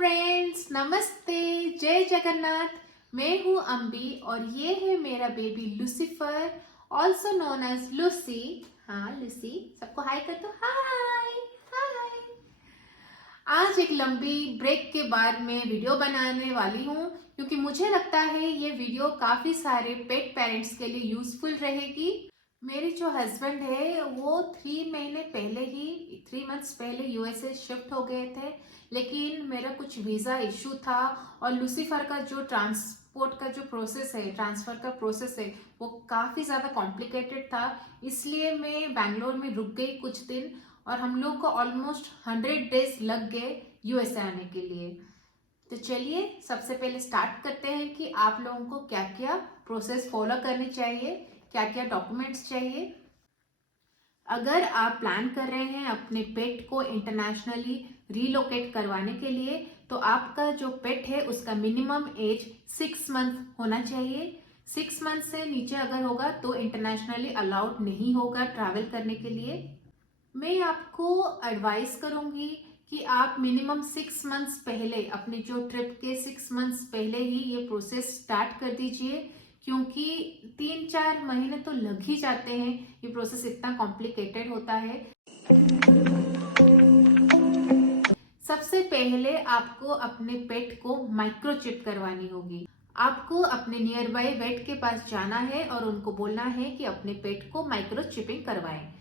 Friends, नमस्ते, जय जगन्नाथ। मैं हूँ अम्बी और ये है मेरा baby Lucifer, also known as Lucy. हाँ लूसी, सबको हाय कर दो। हाय हाय। आज एक लंबी ब्रेक के बाद मैं वीडियो बनाने वाली हूँ क्योंकि मुझे लगता है ये वीडियो काफी सारे पेट पेरेंट्स के लिए यूजफुल रहेगी। मेरे जो हस्बैंड है वो 3 मंथ्स पहले यूएसए शिफ्ट हो गए थे, लेकिन मेरा कुछ वीजा इशू था और लूसीफर का जो ट्रांसपोर्ट का जो प्रोसेस है, ट्रांसफर का प्रोसेस है, वो काफी ज्यादा कॉम्प्लिकेटेड था। इसलिए मैं बैंगलोर में रुक गई कुछ दिन और हम लोग को ऑलमोस्ट 100 डेज लग गए यूएसए आने के लिए। तो चलिए सबसे पहले स्टार्ट करते हैं कि आप लोगों को क्या क्या प्रोसेस फॉलो करनी चाहिए, क्या क्या डॉक्यूमेंट्स चाहिए। अगर आप प्लान कर रहे हैं अपने पेट को इंटरनेशनली रीलोकेट करवाने के लिए, तो आपका जो पेट है उसका मिनिमम एज 6 मंथ होना चाहिए। 6 मंथ से नीचे अगर होगा तो इंटरनेशनली अलाउड नहीं होगा ट्रैवल करने के लिए। मैं आपको एडवाइस करूंगी कि आप मिनिमम 6 मंथ्स पहले, अपने जो ट्रिप के 6 मंथ्स पहले ही ये प्रोसेस स्टार्ट कर दीजिए, क्योंकि 3-4 महीने तो लग ही जाते हैं। ये प्रोसेस इतना कॉम्प्लिकेटेड होता है। सबसे पहले आपको अपने पेट को माइक्रोचिप करवानी होगी। आपको अपने नियर बाय वेट के पास जाना है और उनको बोलना है कि अपने पेट को माइक्रोचिपिंग करवाएं।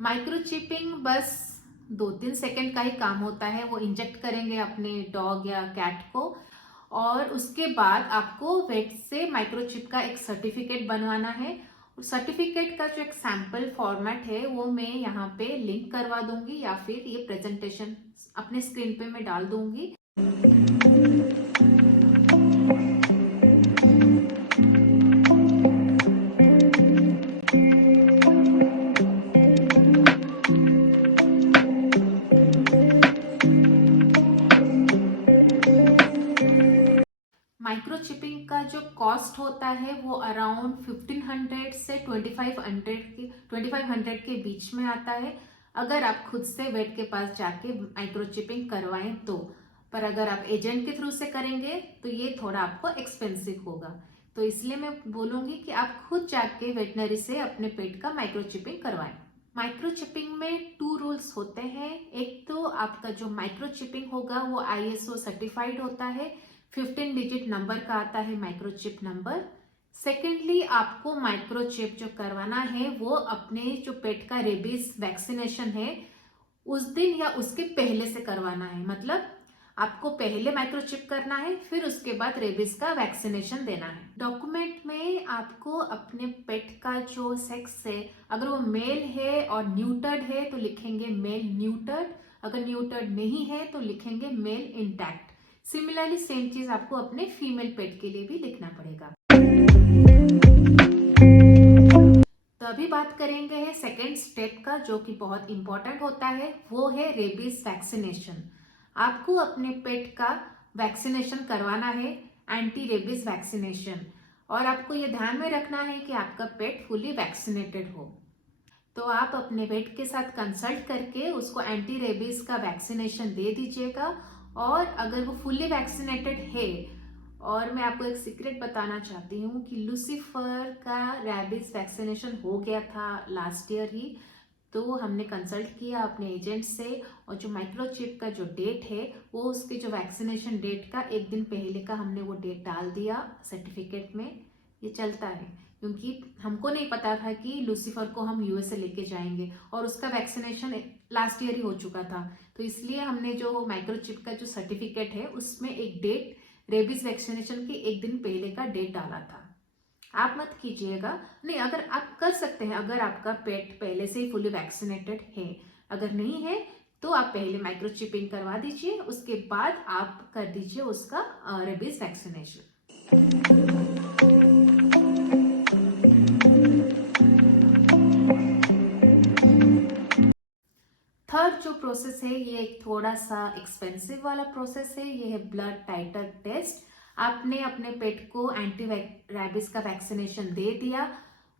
माइक्रोचिपिंग बस 2-3 सेकंड का ही काम होता है। वो इंजेक्ट करेंगे अपने डॉग या कैट को और उसके बाद आपको वेट से माइक्रोचिप का एक सर्टिफिकेट बनवाना है। सर्टिफिकेट का जो एक सैंपल फॉर्मेट है वो मैं यहाँ पे लिंक करवा दूंगी या फिर ये प्रेजेंटेशन अपने स्क्रीन पे मैं डाल दूंगी। माइक्रोचिपिंग का जो कॉस्ट होता है वो अराउंड 1500 से 2500 के बीच में आता है, अगर आप खुद से वेट के पास जाके माइक्रोचिपिंग करवाएं तो। पर अगर आप एजेंट के थ्रू से करेंगे तो ये थोड़ा आपको एक्सपेंसिव होगा। तो इसलिए मैं बोलूंगी कि आप खुद जाके वेटनरी से अपने पेट का माइक्रोचिपिंग करवाएं। माइक्रोचिपिंग में 2 रूल्स होते हैं। एक तो आपका जो माइक्रोचिपिंग होगा वो आईएसओ सर्टिफाइड होता है, 15 डिजिट नंबर का आता है माइक्रोचिप नंबर। सेकेंडली आपको माइक्रोचिप जो करवाना है वो अपने जो पेट का रेबीज वैक्सीनेशन है उस दिन या उसके पहले से करवाना है। मतलब आपको पहले माइक्रोचिप करना है, फिर उसके बाद रेबीज का वैक्सीनेशन देना है। डॉक्यूमेंट में आपको अपने पेट का जो सेक्स है, अगर वो मेल है और न्यूटर्ड है तो लिखेंगे मेल न्यूटर्ड, अगर न्यूटर्ड नहीं है तो लिखेंगे मेल इंटैक्ट। सिमिलरली सेम चीज आपको अपने फीमेल पेट के लिए भी लिखना पड़ेगा। तो अभी बात करेंगे है सेकेंड स्टेप का, जो कि बहुत इंपॉर्टेंट होता है, वो है रेबीज वैक्सीनेशन। आपको अपने पेट का वैक्सीनेशन करवाना है, एंटी रेबीज वैक्सीनेशन, और आपको ये ध्यान में रखना है कि आपका पेट फुली वैक्सीनेटेड हो। तो आप अपने पेट के साथ कंसल्ट करके उसको एंटी रेबीज का वैक्सीनेशन दे दीजिएगा। और अगर वो फुली वैक्सीनेटेड है, और मैं आपको एक सीक्रेट बताना चाहती हूँ कि लूसीफर का रैबिस वैक्सीनेशन हो गया था लास्ट ईयर ही। तो हमने कंसल्ट किया अपने एजेंट से, और जो माइक्रोचिप का जो डेट है वो उसके जो वैक्सीनेशन डेट का एक दिन पहले का हमने वो डेट डाल दिया सर्टिफिकेट में। ये चलता है क्योंकि हमको नहीं पता था कि लूसीफर को हम यूएसए लेके जाएंगे और उसका वैक्सीनेशन लास्ट ईयर ही हो चुका था। तो इसलिए हमने जो माइक्रोचिप का जो सर्टिफिकेट है उसमें एक डेट, रेबीज वैक्सीनेशन के एक दिन पहले का डेट डाला था। आप मत कीजिएगा, नहीं, अगर आप कर सकते हैं, अगर आपका पेट पहले से ही फुली वैक्सीनेटेड है। अगर नहीं है तो आप पहले माइक्रोचिपिंग करवा दीजिए, उसके बाद आप कर दीजिए उसका रेबीज वैक्सीनेशन। थर्ड जो प्रोसेस है ये एक थोड़ा सा एक्सपेंसिव वाला प्रोसेस है, ये है ब्लड टाइटर टेस्ट। आपने अपने पेट को एंटी रैबिस का वैक्सीनेशन दे दिया,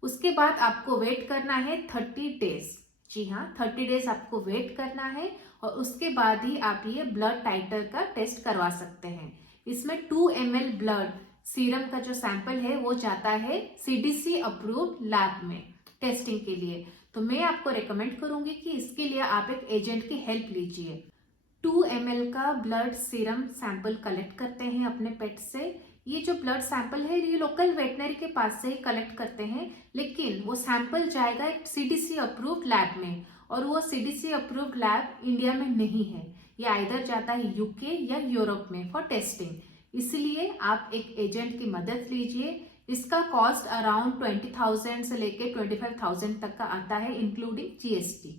उसके बाद आपको वेट करना है 30 डेज। जी हाँ, 30 डेज आपको वेट करना है और उसके बाद ही आप ये ब्लड टाइटर का टेस्ट करवा सकते हैं। इसमें 2 ml ब्लड सीरम का जो सैंपल है वो जाता है CDC अप्रूव्ड लैब में टेस्टिंग के लिए। तो मैं आपको रेकमेंड करूंगी कि इसके लिए आप एक एजेंट की हेल्प लीजिए। 2 ml का ब्लड सीरम सैंपल कलेक्ट करते हैं अपने पेट से। ये जो ब्लड सैंपल है ये लोकल वेटनरी के पास से ही कलेक्ट करते हैं, लेकिन वो सैंपल जाएगा एक CDC अप्रूव्ड लैब में, और वो CDC अप्रूव्ड लैब इंडिया में नहीं है। ये आइदर जाता है UK या यूरोप में फॉर टेस्टिंग। इसलिए आप एक एजेंट की मदद लीजिए। इसका कॉस्ट अराउंड 20,000 से लेके 25,000 तक का आता है इंक्लूडिंग GST।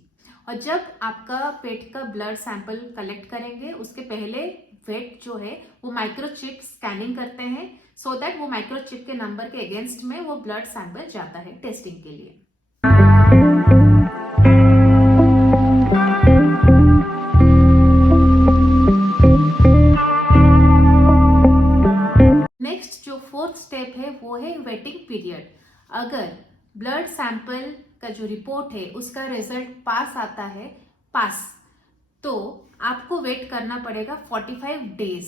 और जब आपका पेट का ब्लड सैंपल कलेक्ट करेंगे उसके पहले वेट जो है वो माइक्रोचिप स्कैनिंग करते हैं, सो दैट वो माइक्रोचिप के नंबर के अगेंस्ट में वो ब्लड सैंपल जाता है टेस्टिंग के लिए। नेक्स्ट जो 4th स्टेप है वो है वेटिंग पीरियड। अगर ब्लड सैंपल का जो रिपोर्ट है उसका रिजल्ट पास आता है, तो आपको वेट करना पड़ेगा 45 days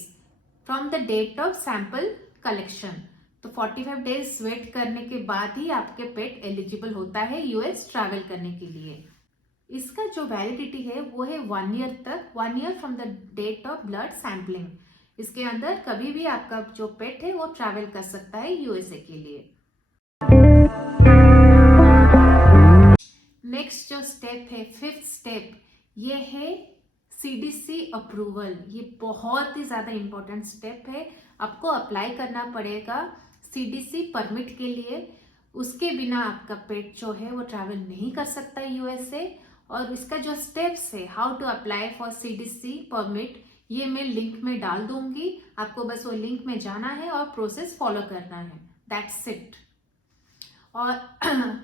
from the date of sample collection. तो 45 डेज वेट करने के बाद ही आपके पेट एलिजिबल होता है US ट्रैवल करने के लिए। इसका जो वैलिडिटी है वो है 1 ईयर तक, 1 year from the date of blood sampling. इसके अंदर कभी भी आपका जो पेट है वो ट्रैवल कर सकता है USA के लिए। नेक्स्ट जो स्टेप है 5th स्टेप, ये है CDC अप्रूवल। ये बहुत ही ज्यादा इंपॉर्टेंट स्टेप है। आपको अप्लाई करना पड़ेगा CDC परमिट के लिए। उसके बिना आपका पेट जो है वो ट्रैवल नहीं कर सकता USA। और इसका जो स्टेप्स है how to apply for CDC permit, ये मैं लिंक में डाल दूंगी। आपको बस वो लिंक में जाना है और प्रोसेस फॉलो करना है, दैट्स इट। और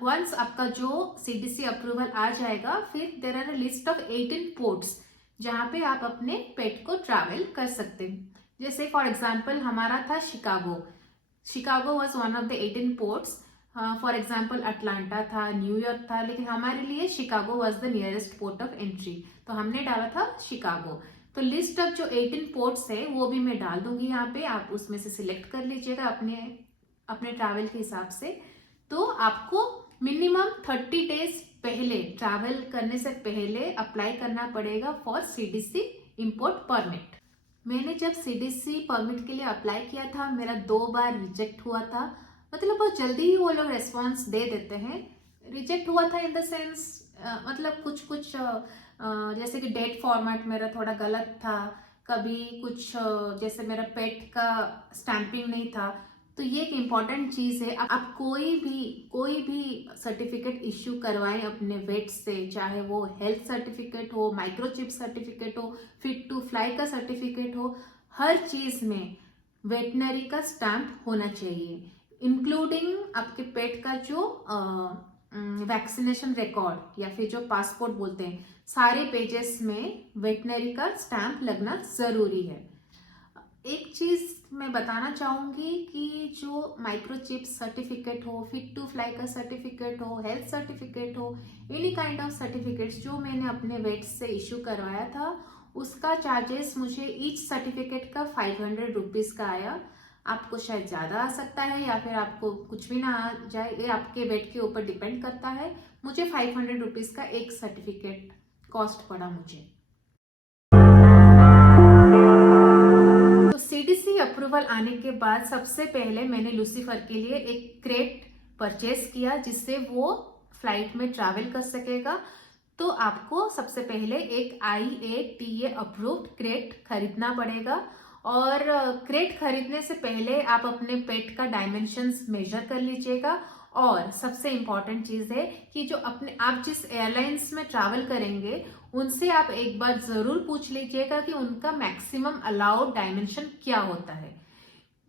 वंस आपका जो CDC अप्रूवल आ जाएगा, फिर there are a list of 18 ports जहाँ पे आप अपने पेट को ट्रैवल कर सकते हैं। जैसे फॉर एग्जांपल हमारा था Chicago was one of the 18 ports. For example Atlanta था, न्यूयॉर्क था, लेकिन हमारे लिए Chicago was the nearest port of entry, तो हमने डाला था शिकागो। तो लिस्ट ऑफ जो 18 पोर्ट्स है वो भी मैं डाल दूंगी यहाँ पे, आप उसमें से सिलेक्ट कर लीजिएगा अपने ट्रैवल के हिसाब से। तो आपको मिनिमम 30 डेज पहले, ट्रैवल करने से पहले अप्लाई करना पड़ेगा फॉर CDC इंपोर्ट परमिट। मैंने जब CDC परमिट के लिए अप्लाई किया था, मेरा 2 बार रिजेक्ट हुआ था। मतलब बहुत जल्दी ही वो लोग रेस्पॉन्स दे देते हैं। रिजेक्ट हुआ था इन द सेंस मतलब कुछ जैसे कि डेट फॉर्मेट मेरा थोड़ा गलत था, कभी कुछ जैसे मेरा पेट का स्टैंपिंग नहीं था। तो ये एक इम्पॉर्टेंट चीज है, आप कोई भी सर्टिफिकेट इश्यू करवाएं अपने वेट से, चाहे वो हेल्थ सर्टिफिकेट हो, माइक्रोचिप सर्टिफिकेट हो, फिट टू फ्लाई का सर्टिफिकेट हो, हर चीज में वेटनरी का स्टैंप होना चाहिए, इंक्लूडिंग आपके पेट का जो वैक्सीनेशन रिकॉर्ड या फिर जो पासपोर्ट बोलते हैं, सारे पेजेस में वेटनरी का स्टैंप लगना जरूरी है। एक चीज मैं बताना चाहूंगी कि जो माइक्रोचिप सर्टिफिकेट हो, फिट टू फ्लाई का सर्टिफिकेट हो, हेल्थ सर्टिफिकेट हो, एनी काइंड ऑफ सर्टिफिकेट्स जो मैंने अपने वेट से इश्यू करवाया था, उसका चार्जेस मुझे ईच सर्टिफिकेट का 500 रुपीज का आया। आपको शायद ज्यादा आ सकता है या फिर आपको कुछ भी ना आ जाए, ये आपके वेट के ऊपर डिपेंड करता है। मुझे 500 रुपीज का एक सर्टिफिकेट कॉस्ट पड़ा मुझे। तो CDC अप्रूवल आने के बाद सबसे पहले मैंने लूसीफर के लिए एक क्रेट परचेस किया, जिससे वो फ्लाइट में ट्रैवल कर सकेगा। तो आपको सबसे पहले एक IATA अप्रूव्ड क्रेट खरीदना पड़ेगा। और क्रेट खरीदने से पहले आप अपने पेट का डायमेंशंस मेजर कर लीजिएगा। और सबसे इम्पॉर्टेंट चीज है कि जो आप जिस एयरलाइंस में ट्रैवल करेंगे उनसे आप एक बार जरूर पूछ लीजिएगा कि उनका मैक्सिमम अलाउड डायमेंशन क्या होता है।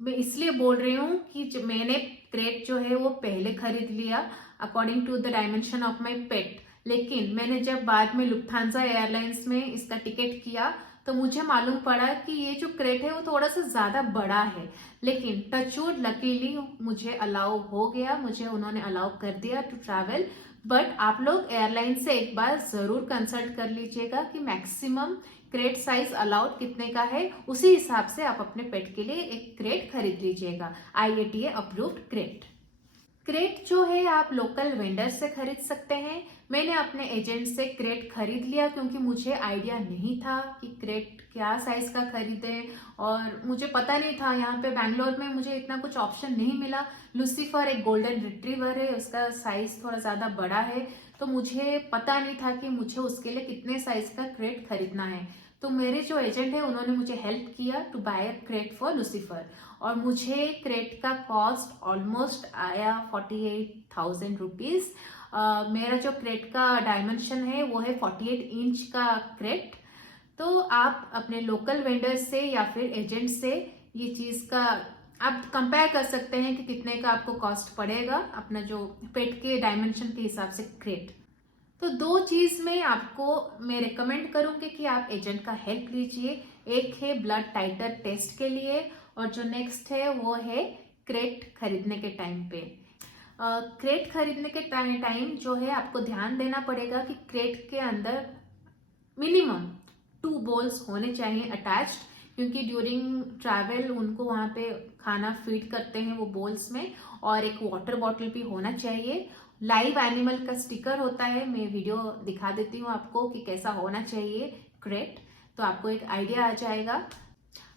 मैं इसलिए बोल रही हूँ कि मैंने क्रेट जो है वो पहले खरीद लिया according to the dimension of my pet, लेकिन मैंने जब बाद में लुफ्थांसा एयरलाइंस में इसका टिकट किया तो मुझे मालूम पड़ा कि ये जो क्रेट है वो थोड़ा सा ज्यादा बड़ा है, लेकिन टचवुड लकीली मुझे अलाउ हो गया, मुझे उन्होंने अलाउ कर दिया टू ट्रैवल। बट आप लोग एयरलाइन से एक बार जरूर कंसल्ट कर लीजिएगा कि मैक्सिमम क्रेट साइज अलाउड कितने का है, उसी हिसाब से आप अपने पेट के लिए एक क्रेट खरीद लीजिएगा, IATA अप्रूव्ड क्रेट। क्रेट जो है आप लोकल वेंडर से खरीद सकते हैं। मैंने अपने एजेंट से क्रेट खरीद लिया क्योंकि मुझे आइडिया नहीं था कि क्रेट क्या साइज का खरीदें, और मुझे पता नहीं था, यहाँ पे बैंगलोर में मुझे इतना कुछ ऑप्शन नहीं मिला। लूसीफर एक गोल्डन रिट्रीवर है, उसका साइज थोड़ा ज़्यादा बड़ा है, तो मुझे पता नहीं था कि मुझे उसके लिए कितने साइज का क्रेट खरीदना है। तो मेरे जो एजेंट है उन्होंने मुझे हेल्प किया to buy a crate for Lucifer, और मुझे क्रेट का कॉस्ट ऑलमोस्ट आया 48,000 रुपीज। मेरा जो क्रेट का डायमेंशन है वो है 48 इंच का क्रेट। तो आप अपने लोकल वेंडर से या फिर एजेंट से ये चीज का आप कंपेयर कर सकते हैं कि कितने का आपको कॉस्ट पड़ेगा अपना जो पेट के डायमेंशन के हिसाब से क्रेट। तो दो चीज में आपको मैं रिकमेंड करूंगी कि आप एजेंट का हेल्प लीजिए। एक है ब्लड टाइटर टेस्ट के लिए, और जो नेक्स्ट है वो है क्रेट खरीदने के टाइम पे। क्रेट खरीदने के टाइम जो है आपको ध्यान देना पड़ेगा कि क्रेट के अंदर मिनिमम 2 बॉल्स होने चाहिए अटैच्ड, क्योंकि ड्यूरिंग ट्रैवल उनको वहाँ पे खाना फीड करते हैं वो बॉल्स में, और एक वाटर बॉटल भी होना चाहिए। लाइव एनिमल का स्टिकर होता है, मैं वीडियो दिखा देती हूँ आपको कि कैसा होना चाहिए क्रेट, तो आपको एक आइडिया आ जाएगा।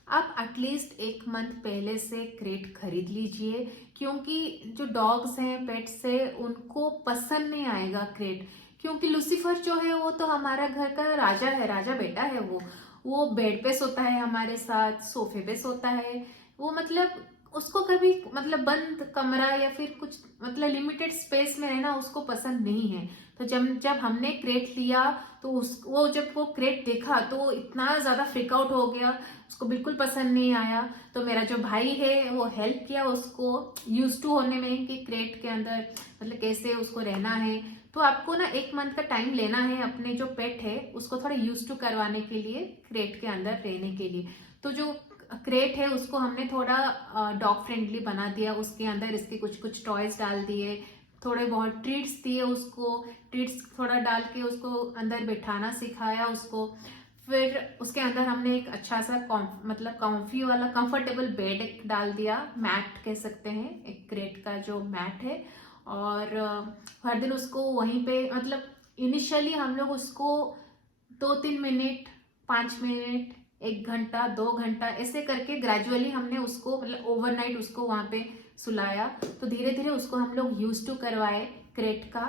आप एटलीस्ट 1 मंथ पहले से क्रेट खरीद लीजिए, क्योंकि जो डॉग्स हैं पेट्स है उनको पसंद नहीं आएगा क्रेट, क्योंकि लूसीफर जो है वो तो हमारा घर का राजा है, राजा बेटा है। वो बेड पे सोता है हमारे साथ, सोफे पे सोता है। वो मतलब उसको कभी मतलब बंद कमरा या फिर कुछ मतलब लिमिटेड स्पेस में रहना उसको पसंद नहीं है। तो जब जब हमने क्रेट लिया तो जब वो क्रेट देखा तो वो इतना ज्यादा फ्रिक आउट हो गया, उसको बिल्कुल पसंद नहीं आया। तो मेरा जो भाई है वो हेल्प किया उसको यूज टू होने में कि क्रेट के अंदर मतलब कैसे उसको रहना है। तो आपको ना 1 मंथ का टाइम लेना है अपने जो पेट है उसको थोड़ा यूज टू करवाने के लिए, क्रेट के अंदर रहने के लिए। तो जो क्रेट है उसको हमने थोड़ा डॉग फ्रेंडली बना दिया, उसके अंदर इसके कुछ कुछ टॉयज डाल दिए, थोड़े बहुत ट्रीट्स दिए उसको, ट्रीट्स थोड़ा डाल के उसको अंदर बैठाना सिखाया उसको। फिर उसके अंदर हमने एक अच्छा सा मतलब कॉम्फी वाला कंफर्टेबल बेड एक डाल दिया, मैट कह सकते हैं, एक क्रेट का जो मैट है। और हर दिन उसको वहीं पे मतलब इनिशियली हम लोग उसको 2-3 मिनट, 5 मिनट, 1 घंटा, 2 घंटा ऐसे करके ग्रेजुअली हमने उसको मतलब ओवरनाइट उसको वहां पे सुलाया। तो धीरे धीरे उसको हम लोग यूज टू करवाए क्रेट का।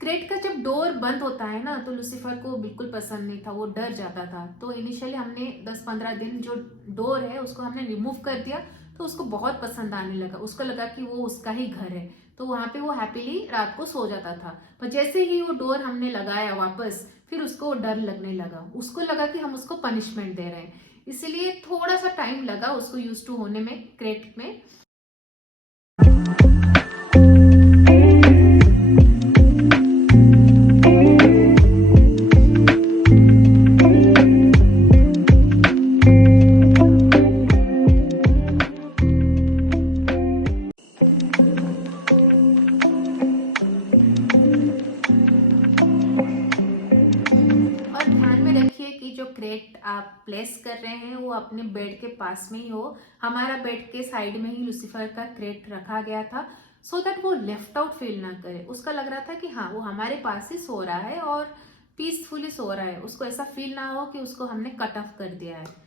क्रेट का जब डोर बंद होता है ना तो लूसीफर को बिल्कुल पसंद नहीं था, वो डर जाता था। तो इनिशियली हमने 10-15 दिन जो डोर है उसको हमने रिमूव कर दिया, तो उसको बहुत पसंद आने लगा, उसको लगा कि वो उसका ही घर है। तो वहां पे वो हैप्पीली रात को सो जाता था। पर जैसे ही वो डोर हमने लगाया वापस, फिर उसको डर लगने लगा, उसको लगा कि हम उसको पनिशमेंट दे रहे हैं। इसलिए थोड़ा सा टाइम लगा उसको यूज टू होने में क्रेट में। क्रेट आप प्लेस कर रहे हैं वो अपने बेड के पास में ही हो। हमारा बेड के साइड में ही लूसीफर का क्रेट रखा गया था, सो दैट वो लेफ्ट आउट फील ना करे। उसका लग रहा था कि हाँ वो हमारे पास ही सो रहा है और पीसफुली सो रहा है, उसको ऐसा फील ना हो कि उसको हमने कट ऑफ कर दिया है।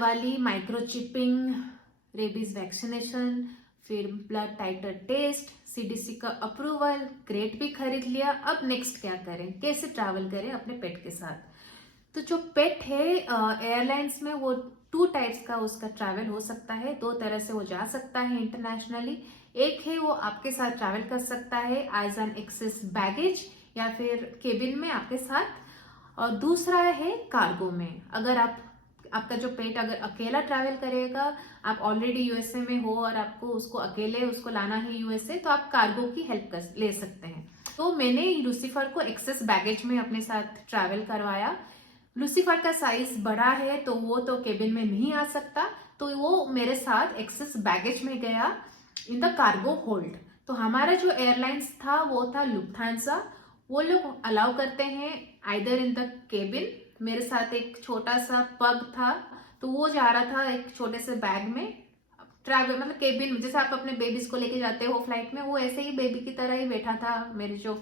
वाली माइक्रोचिपिंग, रेबीज वैक्सीनेशन, फिर ब्लड टाइटर टेस्ट, CDC का अप्रूवल, क्रेट भी खरीद लिया। अब नेक्स्ट क्या करें, कैसे ट्रैवल करें अपने पेट के साथ। तो जो पेट है एयरलाइंस में वो 2 टाइप्स का उसका ट्रैवल हो सकता है, 2 तरह से वो जा सकता है इंटरनेशनली। एक है वो आपके साथ ट्रैवल कर सकता है एज एन एक्सेस बैगेज या फिर केबिन में आपके साथ, और दूसरा है कार्गो में। अगर आपका जो पेट अगर अकेला ट्रैवल करेगा, आप ऑलरेडी USA में हो और आपको उसको अकेले उसको लाना है USA, तो आप कार्गो की हेल्प ले सकते हैं। तो मैंने लूसीफर को एक्सेस बैगेज में अपने साथ ट्रैवल करवाया। लूसीफर का साइज बड़ा है तो वो तो केबिन में नहीं आ सकता, तो वो मेरे साथ एक्सेस बैगेज में गया इन द कार्गो होल्ड। तो हमारा जो एयरलाइंस था वो था लुफ्थांसा। वो लोग अलाउ करते हैं आइदर इन द केबिन। मेरे साथ एक छोटा सा पग था, तो वो जा रहा था एक छोटे से बैग में ट्रैवल, मतलब केबिन में जैसे आप अपने बेबीज को लेके जाते हो फ्लाइट में, वो ऐसे ही बेबी की तरह ही बैठा था। मेरे जो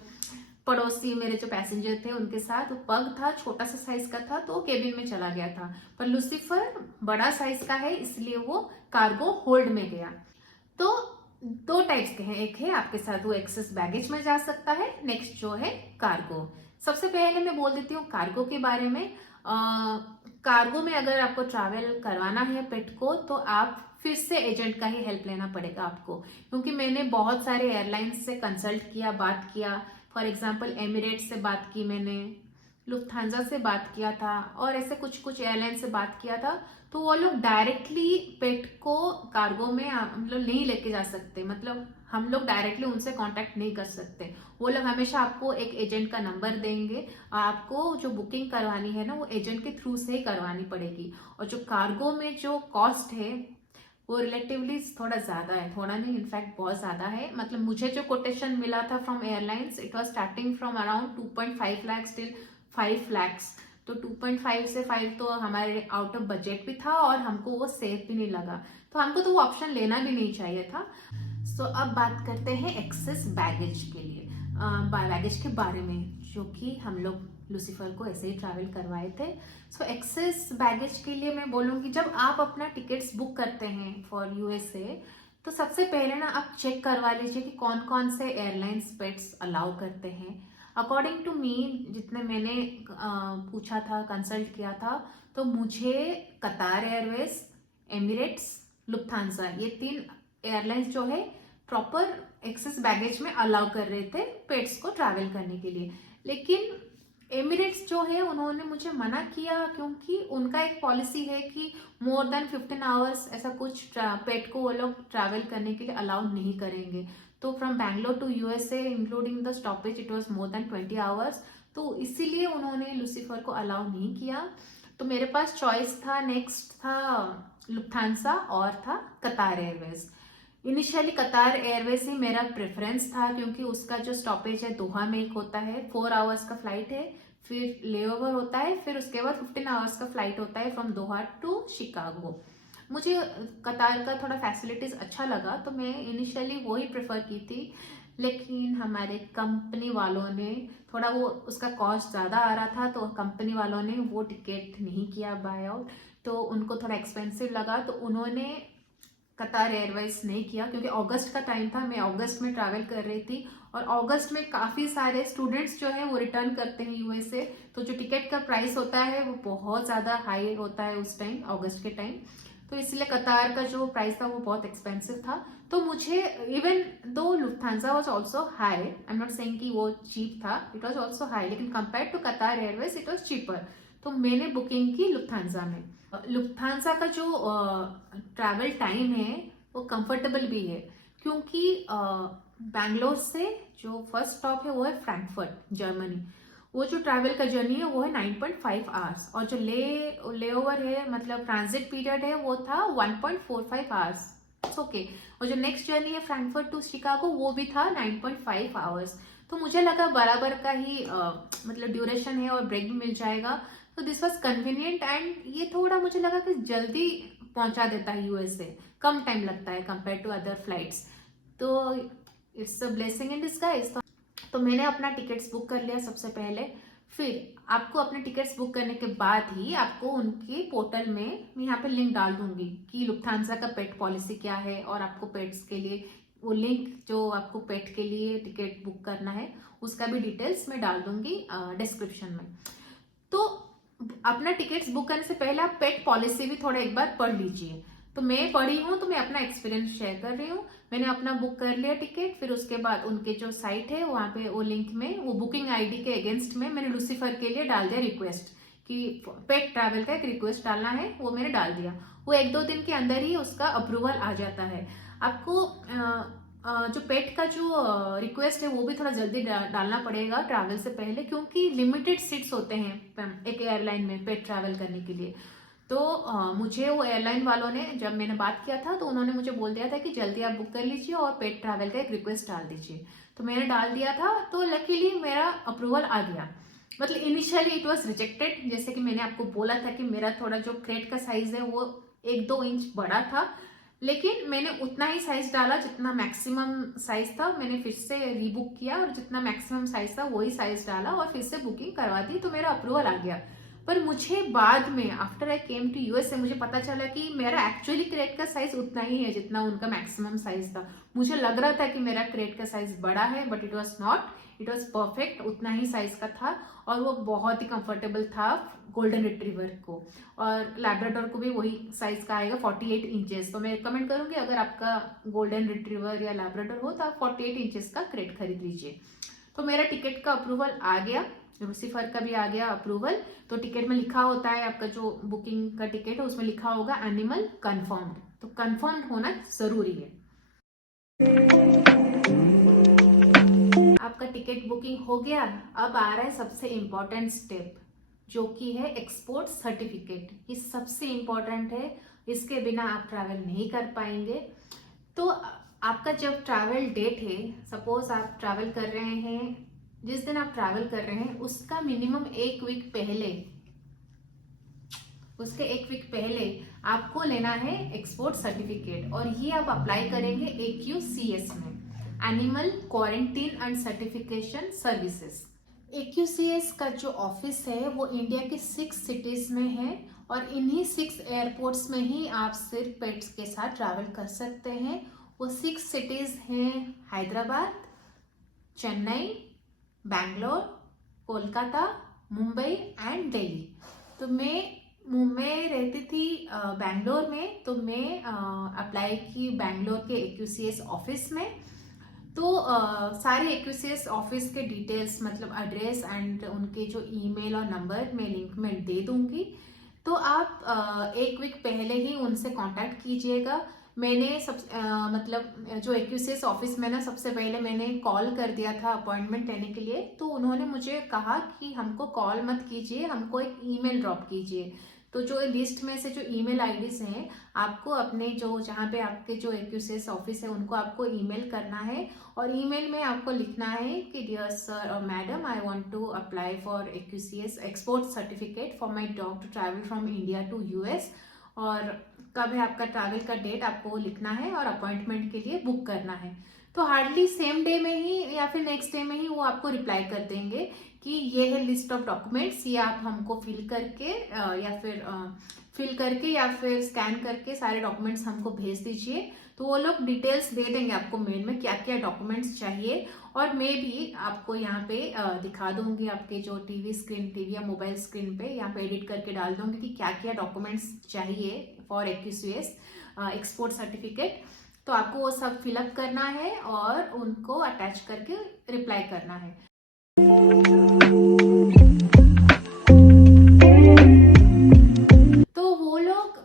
पड़ोसी, मेरे जो पैसेंजर थे उनके साथ, वो पग था, छोटा सा साइज का था, तो केबिन में चला गया था। पर लूसीफर बड़ा साइज का है, इसलिए वो कार्गो होल्ड में गया। तो दो टाइप्स के हैं, एक है आपके साथ वो एक्सेस बैगेज में जा सकता है, नेक्स्ट जो है कार्गो। सबसे पहले मैं बोल देती हूँ कार्गो के बारे में। कार्गो में अगर आपको ट्रैवल करवाना है पेट को, तो आप फिर से एजेंट का ही हेल्प लेना पड़ेगा आपको, क्योंकि मैंने बहुत सारे एयरलाइंस से कंसल्ट किया, बात किया। फॉर एग्जांपल एमिरेट्स से बात की मैंने, लुफ्थांसा से बात किया था, और ऐसे कुछ कुछ एयरलाइन से बात किया था। तो वो लोग डायरेक्टली पेट को कार्गो में मतलब नहीं लेके जा सकते, मतलब हम लोग डायरेक्टली उनसे कांटेक्ट नहीं कर सकते। वो लोग हमेशा आपको एक एजेंट का नंबर देंगे, आपको जो बुकिंग करवानी है ना वो एजेंट के थ्रू से ही करवानी पड़ेगी। और जो कार्गो में जो कॉस्ट है वो रिलेटिवली थोड़ा ज्यादा है, थोड़ा नहीं इनफैक्ट बहुत ज्यादा है। मतलब मुझे जो कोटेशन मिला था from airlines, it was starting from around 2.5 lakh till 5 lakhs। तो 2.5 से 5 तो हमारे आउट ऑफ बजट भी था, और हमको वो सेफ भी नहीं लगा, तो हमको तो वो ऑप्शन लेना भी नहीं चाहिए था। सो अब बात करते हैं एक्सेस बैगेज के लिए, बैगेज के बारे में, जो कि हम लोग लूसीफर को ऐसे ही ट्रैवल करवाए थे। सो एक्सेस बैगेज के लिए मैं बोलूँगी, जब आप अपना टिकट्स बुक करते हैं फॉर यूएसए, तो सबसे पहले ना आप चेक करवा लीजिए कि कौन कौन से एयरलाइंस पेट्स अलाउ करते हैं। अकॉर्डिंग टू मी, जितने मैंने पूछा था, कंसल्ट किया था, तो मुझे कतार एयरवेज, एमिरेट्स, लुफ्थांसा, ये 3 एयरलाइंस जो है प्रॉपर एक्सेस बैगेज में अलाउ कर रहे थे पेट्स को ट्रैवल करने के लिए। लेकिन एमिरेट्स जो है उन्होंने मुझे मना किया, क्योंकि उनका एक पॉलिसी है कि मोर देन 15 आवर्स ऐसा कुछ पेट को वो लोग ट्रैवल करने के लिए अलाउ नहीं करेंगे। तो from Bangalore to USA including the stoppage it was more than 20 hours, तो इसीलिए उन्होंने लूसीफर को अलाउ नहीं किया। तो मेरे पास चॉइस था, नेक्स्ट था लुफ्थांसा और था कतार एयरवेज। इनिशियली कतार एयरवेज ही मेरा प्रेफरेंस था, क्योंकि उसका जो स्टॉपेज है दोहा में एक होता है, 4 आवर्स का फ्लाइट है, फिर लेओवर होता है, फिर उसके बाद 15 आवर्स का फ्लाइट होता है फ्रॉम दोहा टू शिकागो। मुझे कतार का थोड़ा फैसिलिटीज अच्छा लगा, तो मैं इनिशियली वो ही प्रेफर की थी। लेकिन हमारे कंपनी वालों ने थोड़ा, वो उसका कॉस्ट ज़्यादा आ रहा था, तो कंपनी वालों ने वो टिकट नहीं किया बाय आउट, तो उनको थोड़ा एक्सपेंसिव लगा, तो उन्होंने कतार एयरवेज नहीं किया। क्योंकि अगस्त का टाइम था, मैं अगस्त में ट्रैवल कर रही थी, और अगस्त में काफ़ी सारे स्टूडेंट्स जो है वो रिटर्न करते हैं यूएसए, तो जो टिकट का प्राइस होता है वो बहुत ज़्यादा हाई होता है उस टाइम, अगस्त के टाइम। तो इसलिए कतार का जो प्राइस था वो बहुत एक्सपेंसिव था। तो मुझे, even though Lufthansa was also high, I am not saying कि वो चीप था, इट वाज आल्सो हाई, लेकिन कंपेयर टू कतार एयरवेज इट वाज चीपर। तो मैंने बुकिंग की लुफ्थांसा में। लुफ्थांसा का जो ट्रैवल टाइम है वो कंफर्टेबल भी है, क्योंकि बैंगलोर से जो फर्स्ट स्टॉप है वो है फ्रैंकफर्ट, जर्मनी। वो जो ट्रैवल का जर्नी है वो है 9.5 आवर्स, और जो ले ओवर है, मतलब ट्रांजिट पीरियड है, वो था 1.45 आवर्स। It's okay. और जो नेक्स्ट जर्नी है फ्रैंकफर्ट टू शिकागो, वो भी था 9.5 आवर्स। तो मुझे लगा बराबर का ही मतलब ड्यूरेशन है, और ब्रेक भी मिल जाएगा, तो दिस वॉज कन्वीनियंट। एंड ये थोड़ा मुझे लगा कि जल्दी पहुंचा देता है यूएसए, कम टाइम लगता है कंपेयर टू अदर फ्लाइट्स, तो it's a blessing in disguise. तो मैंने अपना टिकट्स बुक कर लिया सबसे पहले। फिर आपको अपने टिकट्स बुक करने के बाद ही आपको उनके पोर्टल में, मैं यहाँ पे लिंक डाल दूंगी कि लुफ्थांसा का पेट पॉलिसी क्या है, और आपको पेट्स के लिए वो लिंक, जो आपको पेट के लिए टिकट बुक करना है उसका भी डिटेल्स मैं डाल दूंगी डिस्क्रिप्शन में। तो अपना टिकट्स बुक करने से पहले आप पेट पॉलिसी भी थोड़ा एक बार पढ़ लीजिए। तो मैं पढ़ी हूँ, तो मैं अपना एक्सपीरियंस शेयर कर रही हूँ। मैंने अपना बुक कर लिया टिकट, फिर उसके बाद उनके जो साइट है वहाँ पे वो लिंक में, वो बुकिंग आईडी के अगेंस्ट में मैंने लूसीफर के लिए डाल दिया रिक्वेस्ट, कि पेट ट्रैवल का एक रिक्वेस्ट डालना है, वो मैंने डाल दिया। वो 1-2 दिन के अंदर ही उसका अप्रूवल आ जाता है। आपको जो पेट का जो रिक्वेस्ट है वो भी थोड़ा जल्दी डालना पड़ेगा ट्रैवल से पहले, क्योंकि लिमिटेड सीट्स होते हैं एक एयरलाइन में पेट ट्रैवल करने के लिए। तो मुझे वो एयरलाइन वालों ने, जब मैंने बात किया था तो उन्होंने मुझे बोल दिया था कि जल्दी आप बुक कर लीजिए और पेट ट्रैवल का एक रिक्वेस्ट डाल दीजिए। तो मैंने डाल दिया था, तो लकीली मेरा अप्रूवल आ गया। मतलब इनिशियली इट वॉज रिजेक्टेड, जैसे कि मैंने आपको बोला था कि मेरा थोड़ा जो क्रेट का साइज है वो 1-2 इंच बड़ा था, लेकिन मैंने उतना ही साइज डाला जितना मैक्सिमम साइज था। मैंने फिर से रीबुक किया और जितना मैक्सिमम साइज था वही साइज डाला और फिर से बुकिंग करवा दी, तो मेरा अप्रूवल आ गया। पर मुझे बाद में after I came to US से मुझे पता चला कि मेरा एक्चुअली क्रेट का साइज उतना ही है जितना उनका मैक्सिमम साइज था। मुझे लग रहा था कि मेरा क्रेट का साइज बड़ा है, but it was not, it was perfect, उतना ही साइज का था और वो बहुत ही कंफर्टेबल था गोल्डन रिट्रीवर को, और लैब्राडोर को भी वही साइज का आएगा 48 इंचेस। तो मैं रिकमेंड करूंगी अगर आपका गोल्डन रिट्रीवर या लैब्राडोर हो तो आप 48 इंचेस का क्रेट खरीद लीजिए। तो मेरा टिकट का अप्रूवल आ गया, लूसीफर का भी आ गया अप्रूवल। तो टिकट में लिखा होता है, आपका जो बुकिंग का टिकट है उसमें लिखा होगा एनिमल कंफर्म्ड, तो कंफर्म्ड होना जरूरी है। आपका टिकट बुकिंग हो गया, अब आ रहा है सबसे इंपॉर्टेंट स्टेप, जो कि है एक्सपोर्ट सर्टिफिकेट। ये सबसे इंपॉर्टेंट है, इसके बिना आप ट्रैवल नहीं कर पाएंगे। तो आपका जब ट्रैवल डेट है, सपोज आप ट्रैवल कर रहे हैं, जिस दिन आप ट्रैवल कर रहे हैं उसका मिनिमम 1 वीक पहले, उसके 1 वीक पहले आपको लेना है एक्सपोर्ट सर्टिफिकेट, और ये आप अप्लाई करेंगे AQCS में, animal quarantine and certification services. AQCS का जो ऑफिस है वो इंडिया के 6 सिटीज में है, और इन्हीं 6 एयरपोर्ट्स में ही आप सिर्फ पेट्स के साथ ट्रैवल कर सकते हैं। वो 6 सिटीज हैं हैदराबाद, चेन्नई, बैंगलोर, कोलकाता, मुंबई एंड दिल्ली। तो मैं रहती थी बैंगलोर में, तो मैं अप्लाई की बैंगलोर के AQCS ऑफिस में। तो सारे AQCS ऑफिस के डिटेल्स, मतलब एड्रेस एंड उनके जो ईमेल और नंबर मैं लिंक में दे दूंगी। तो आप 1 वीक पहले ही उनसे कांटेक्ट कीजिएगा। मैंने मतलब जो AQCS ऑफिस में ना, सबसे पहले मैंने कॉल कर दिया था अपॉइंटमेंट लेने के लिए। तो उन्होंने मुझे कहा कि हमको कॉल मत कीजिए, हमको एक ईमेल ड्रॉप कीजिए। तो जो लिस्ट में से जो ईमेल आईडीज हैं, आपको अपने जो जहाँ पे आपके जो AQCS ऑफिस है उनको आपको ईमेल करना है, और ईमेल में आपको लिखना है कि डियर सर और madam, I want to apply for AQCS export certificate for my dog to travel from India to US, और कब है आपका ट्रैवल का डेट आपको लिखना है और अपॉइंटमेंट के लिए बुक करना है। तो हार्डली सेम डे में ही या फिर नेक्स्ट डे में ही वो आपको रिप्लाई कर देंगे कि ये है लिस्ट ऑफ डॉक्यूमेंट्स, ये आप हमको फिल करके या फिर स्कैन करके सारे डॉक्यूमेंट्स हमको भेज दीजिए। तो वो लोग डिटेल्स दे देंगे आपको मेल में क्या क्या डॉक्यूमेंट्स चाहिए, और मैं भी आपको यहाँ पे दिखा दूंगी, आपके जो टीवी या मोबाइल स्क्रीन पे यहाँ पे एडिट करके डाल दूंगी कि क्या क्या डॉक्यूमेंट्स चाहिए फॉर AQCS एक्सपोर्ट सर्टिफिकेट। तो आपको वो सब फिलअप करना है और उनको अटैच करके रिप्लाई करना है। तो वो लोग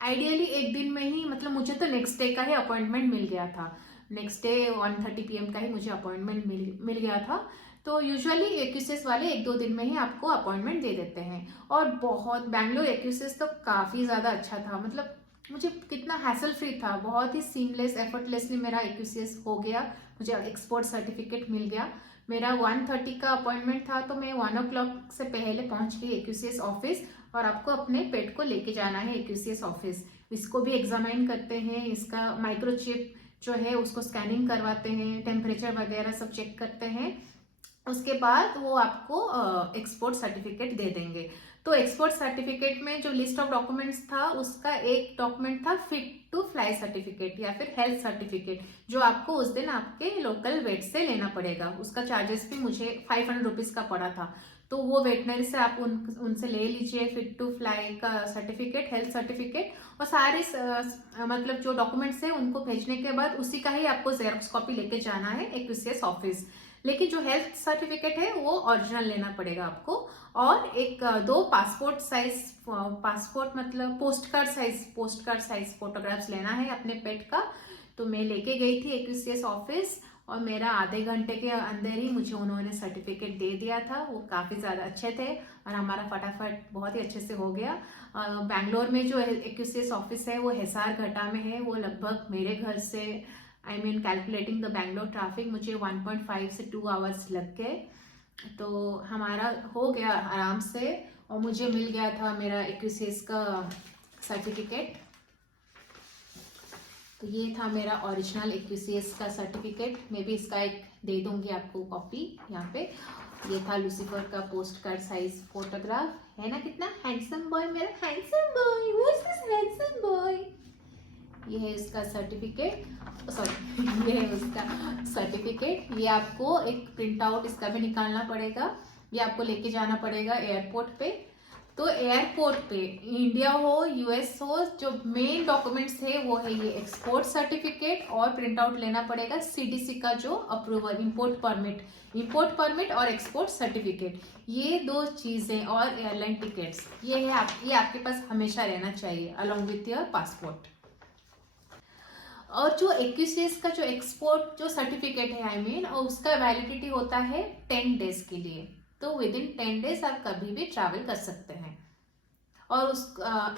आइडियली एक दिन में ही, मतलब मुझे तो नेक्स्ट डे का ही अपॉइंटमेंट मिल गया था, नेक्स्ट डे 1:30 PM का ही मुझे अपॉइंटमेंट मिल गया था। तो यूजुअली AQCS वाले 1-2 दिन में ही आपको अपॉइंटमेंट दे देते हैं। और बहुत बैंगलोर AQCS तो काफ़ी ज़्यादा अच्छा था, मतलब मुझे कितना हैसल फ्री था, बहुत ही सीमलेस एफर्टलेसली मेरा AQCS हो गया, मुझे एक्सपोर्ट सर्टिफिकेट मिल गया। मेरा 1:30 का अपॉइंटमेंट था, तो मैं 1 o'clock से पहले पहुंच गई AQCS ऑफिस, और आपको अपने पेट को लेके जाना है AQCS ऑफिस। इसको भी एग्जामाइन करते हैं, इसका माइक्रोचिप जो है उसको स्कैनिंग करवाते हैं, टेम्परेचर वगैरह सब चेक करते हैं। उसके बाद वो आपको एक्सपोर्ट सर्टिफिकेट दे देंगे। तो एक्सपोर्ट सर्टिफिकेट में जो लिस्ट ऑफ डॉक्यूमेंट्स था, उसका एक डॉक्यूमेंट था फिट टू फ्लाई सर्टिफिकेट या फिर हेल्थ सर्टिफिकेट, जो आपको उस दिन आपके लोकल वेट से लेना पड़ेगा। उसका चार्जेस भी मुझे 500 रुपीज का पड़ा था। तो वो वेटनरी से आप उनसे ले लीजिए फिट टू फ्लाई का सर्टिफिकेट, हेल्थ सर्टिफिकेट, और सारे मतलब जो डॉक्यूमेंट्स है उनको भेजने के बाद उसी का ही आपको जेरोक्स कॉपी लेके जाना है AQCS ऑफिस। लेकिन जो हेल्थ सर्टिफिकेट है वो ओरिजिनल लेना पड़ेगा आपको। और एक 2 पासपोर्ट मतलब पोस्ट कार्ड साइज फोटोग्राफ्स लेना है अपने पेट का। तो मैं लेके गई थी एक्यूसीएस ऑफिस, और मेरा आधे घंटे के अंदर ही मुझे उन्होंने सर्टिफिकेट दे दिया था। वो काफ़ी ज़्यादा अच्छे थे और हमारा फटाफट बहुत ही अच्छे से हो गया। बैंगलोर में जो एक्यूसीएस ऑफिस है वो हिसार घाटा में है। वो लगभग मेरे घर से कैलकुलेटिंग द बैंगलोर ट्रैफिक मुझे 1.5 से 2 आवर्स लग गए। तो हमारा हो गया आराम से, और मुझे मिल गया था मेरा एक्यूसीएस का सर्टिफिकेट। तो ये था मेरा ओरिजिनल एक्यूसीएस का सर्टिफिकेट। मैं भी इसका एक दे दूंगी आपको कॉपी यहाँ पे। ये था लूसीफर का पोस्ट कार्ड साइज फोटोग्राफ, है ना कितना हैंडसम बॉय मेरा, handsome boy, who is this handsome boy. ये है इसका सर्टिफिकेट, सॉरी ये है उसका सर्टिफिकेट। ये आपको एक प्रिंट आउट इसका भी निकालना पड़ेगा, ये आपको लेके जाना पड़ेगा एयरपोर्ट पे। तो एयरपोर्ट पे इंडिया हो यूएस हो, जो मेन डॉक्यूमेंट्स है वो है ये एक्सपोर्ट सर्टिफिकेट, और प्रिंट आउट लेना पड़ेगा सीडीसी का जो अप्रूवल, इंपोर्ट परमिट और एक्सपोर्ट सर्टिफिकेट, ये 2 चीजें, और एयरलाइन टिकट्स। ये है ये आपके पास हमेशा रहना चाहिए अलोंग विथ योर पासपोर्ट। और जो एक्यूसीएस का जो एक्सपोर्ट जो सर्टिफिकेट है और उसका वैलिडिटी होता है 10 डेज के लिए। तो विद इन 10 डेज आप कभी भी ट्रैवल कर सकते हैं। और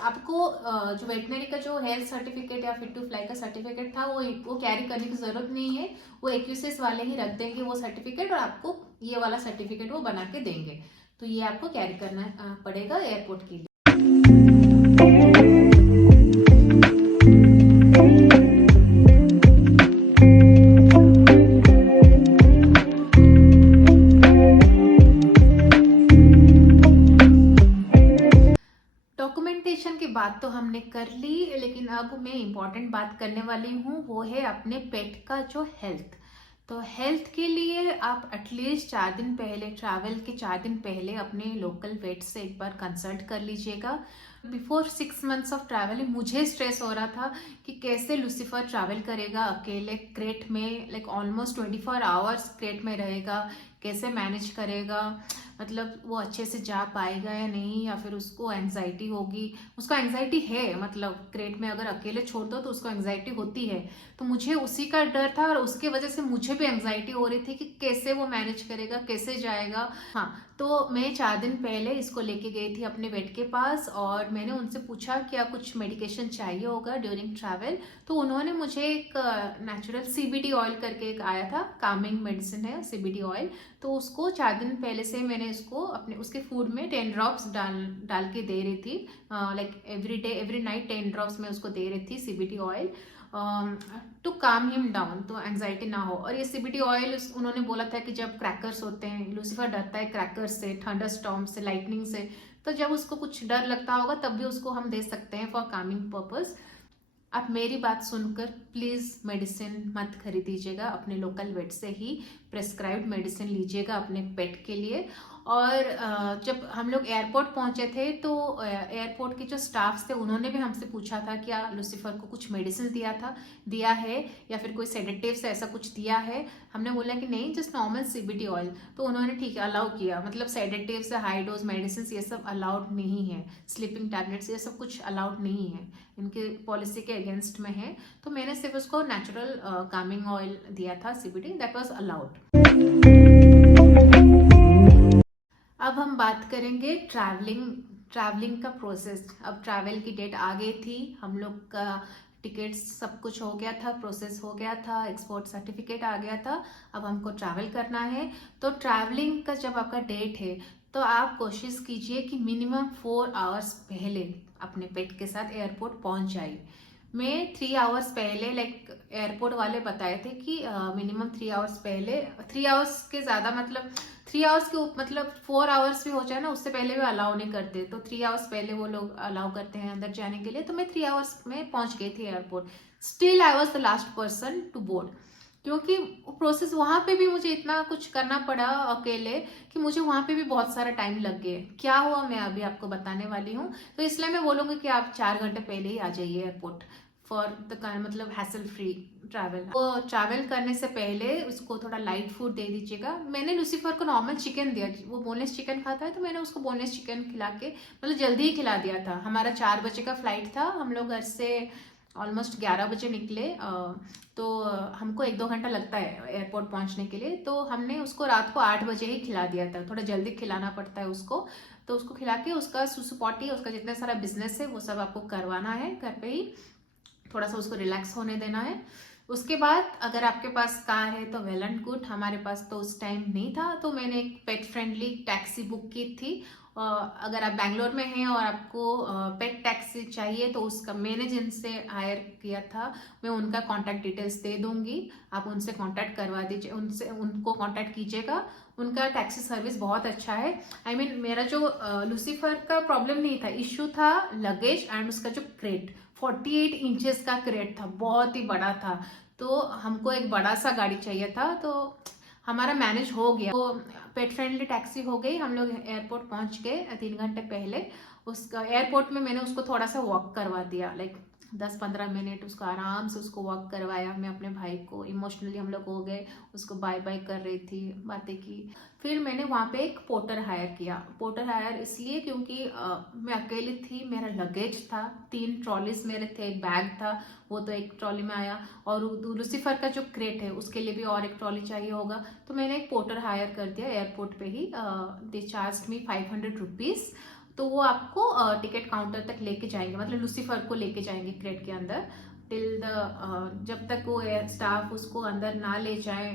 आपको जो वेटनरी का जो हेल्थ सर्टिफिकेट या फिट टू फ्लाई का सर्टिफिकेट था वो कैरी करने की जरूरत नहीं है। वो एक्यूसीएस वाले ही रख देंगे वो सर्टिफिकेट, और आपको ये वाला सर्टिफिकेट वो बना के देंगे। तो ये आपको कैरी करना पड़ेगा एयरपोर्ट के लिए। डॉक्यूमेंटेशन की बात तो हमने कर ली, लेकिन अब मैं इम्पॉर्टेंट बात करने वाली हूँ, वो है अपने पेट का जो हेल्थ। तो हेल्थ के लिए आप एटलीस्ट 4 दिन पहले, ट्रैवल के 4 दिन पहले अपने लोकल वेट से एक बार कंसल्ट कर लीजिएगा। बिफोर 6 मंथ्स ऑफ ट्रैवलिंग मुझे स्ट्रेस हो रहा था कि कैसे लूसीफर ट्रैवल करेगा अकेले क्रेट में, लाइक ऑलमोस्ट 24 आवर्स क्रेट में रहेगा, कैसे मैनेज करेगा, मतलब वो अच्छे से जा पाएगा या नहीं, या फिर उसको एंजाइटी होगी। उसको एंजाइटी है, मतलब क्रेट में अगर अकेले छोड़ दो तो उसको एंजाइटी होती है। तो मुझे उसी का डर था, और उसके वजह से मुझे भी एंजाइटी हो रही थी कि कैसे वो मैनेज करेगा, कैसे जाएगा। हाँ, तो मैं 4 दिन पहले इसको लेके गई थी अपने वेट के पास, और मैंने उनसे पूछा क्या कुछ मेडिकेशन चाहिए होगा ड्यूरिंग ट्रैवल। तो उन्होंने मुझे एक नेचुरल सीबीडी ऑयल करके एक आया था, कामिंग मेडिसिन है सीबीडी ऑयल। तो उसको 4 दिन पहले से मैंने इसको अपने उसके फूड में 10 ड्रॉप्स डाल के दे रही थी, लाइक एवरी नाइट 10 ड्रॉप्स मैं उसको दे रही थी सीबीडी ऑयल, टू काम हिम डाउन, तो एंजाइटी ना हो। और ये सीबीडी ऑयल उन्होंने बोला था कि जब क्रैकर्स होते हैं, लूसीफर डरता है क्रैकर्स से, थंडर स्टॉर्म से, लाइटनिंग से, तो जब उसको कुछ डर लगता होगा तब भी उसको हम दे सकते हैं फॉर कामिंग पर्पस। आप मेरी बात सुनकर प्लीज़ मेडिसिन मत खरीदीजिएगा, अपने लोकल वेट से ही प्रेस्क्राइब्ड मेडिसिन लीजिएगा अपने पेट के लिए। और जब हम लोग एयरपोर्ट पहुंचे थे तो एयरपोर्ट के जो स्टाफ्स थे उन्होंने भी हमसे पूछा था क्या लूसीफर को कुछ मेडिसिन दिया है या फिर कोई सेडेटिव्स ऐसा कुछ दिया है। हमने बोला कि नहीं, जस्ट नॉर्मल सीबीडी ऑयल। तो उन्होंने ठीक है अलाउ किया, मतलब सेडेटिव्स, हाई डोज मेडिसिन ये सब अलाउड नहीं है, स्लीपिंग टैबलेट्स ये सब कुछ अलाउड नहीं है, इनके पॉलिसी के अगेंस्ट में है। तो मैंने सिर्फ उसको नेचुरल कामिंग ऑयल दिया था सीबीडी, दैट वाज अलाउड। अब हम बात करेंगे ट्रैवलिंग का प्रोसेस। अब ट्रैवल की डेट आ गई थी, हम लोग का टिकट सब कुछ हो गया था, प्रोसेस हो गया था, एक्सपोर्ट सर्टिफिकेट आ गया था, अब हमको ट्रैवल करना है। तो ट्रैवलिंग का जब आपका डेट है तो आप कोशिश कीजिए कि मिनिमम 4 आवर्स पहले अपने पेट के साथ एयरपोर्ट पहुंच जाइए। मैं 3 आवर्स पहले, लाइक एयरपोर्ट वाले बताए थे कि मिनिमम 3 आवर्स पहले, 3 आवर्स के ज़्यादा मतलब 3 आवर्स के मतलब 4 आवर्स भी हो जाए ना, उससे पहले भी अलाउ नहीं करते। तो 3 आवर्स पहले वो लोग अलाउ करते हैं अंदर जाने के लिए। तो मैं 3 आवर्स में पहुंच गई थी airport. Still I was the last person to board, क्योंकि प्रोसेस वहां पे भी मुझे इतना कुछ करना पड़ा अकेले कि मुझे वहां पे भी बहुत सारा टाइम लग गया। क्या हुआ मैं अभी आपको बताने वाली हूँ। तो इसलिए मैं बोलूँगी कि आप 4 घंटे पहले ही आ जाइए एयरपोर्ट फॉर द मतलब हैसल फ्री ट्रैवल। वो ट्रैवल करने से पहले उसको थोड़ा लाइट फूड दे दीजिएगा। मैंने लूसीफर को नॉर्मल चिकन दिया, वो बोनलेस चिकन खाता है तो मैंने उसको बोनलेस चिकन खिला के मतलब जल्दी ही खिला दिया था। हमारा 4 बजे का फ्लाइट था, हम लोग घर से ऑलमोस्ट 11 बजे निकले, तो हमको 1-2 घंटा लगता है एयरपोर्ट पहुंचने के लिए। तो हमने उसको रात को 8 बजे ही खिला दिया था, थोड़ा जल्दी खिलाना पड़ता है उसको। तो उसको खिला के उसका सुसु पॉटी, उसका जितना सारा बिजनेस है वो सब आपको करवाना है घर पे ही, थोड़ा सा उसको रिलैक्स होने देना है। उसके बाद अगर आपके पास कार है तो वेल एंड गुड, हमारे पास तो उस टाइम नहीं था, तो मैंने एक पेट फ्रेंडली टैक्सी बुक की थी। अगर आप बैंगलोर में हैं और आपको पेट टैक्सी चाहिए तो उसका मैंने जिनसे हायर किया था मैं उनका कांटेक्ट डिटेल्स दे दूंगी, आप उनसे कांटेक्ट करवा दीजिए, उनको कांटेक्ट कीजिएगा। उनका टैक्सी सर्विस बहुत अच्छा है। आई मीन मेरा जो लूसीफर का प्रॉब्लम नहीं था, इश्यू था लगेज एंड उसका जो क्रेट, 48 इंचेस का क्रेट था, बहुत ही बड़ा था। तो हमको एक बड़ा सा गाड़ी चाहिए था, तो हमारा मैनेज हो गया। तो पेट फ्रेंडली टैक्सी हो गई, हम लोग एयरपोर्ट पहुंच गए 3 घंटे पहले। उसका एयरपोर्ट में मैंने उसको थोड़ा सा वॉक करवा दिया, लाइक 10-15 मिनट उसको आराम से उसको वॉक करवाया। मैं अपने भाई को इमोशनली हम लोग हो गए, उसको बाय बाय कर रही थी, बातें की। फिर मैंने वहाँ पे एक पोर्टर हायर किया। पोर्टर हायर इसलिए क्योंकि मैं अकेली थी, मेरा लगेज था, 3 ट्रॉलीज मेरे थे, एक बैग था, वो तो एक ट्रॉली में आया, और लूसीफर का जो क्रेट है उसके लिए भी और एक ट्रॉली चाहिए होगा। तो मैंने एक पोर्टर हायर कर दिया एयरपोर्ट पे ही। They charge me 500 rupees. तो वो आपको टिकट काउंटर तक लेके जाएंगे, मतलब लूसीफर को लेके जाएंगे क्रेट के अंदर टिल द जब तक वो स्टाफ उसको अंदर ना ले जाए,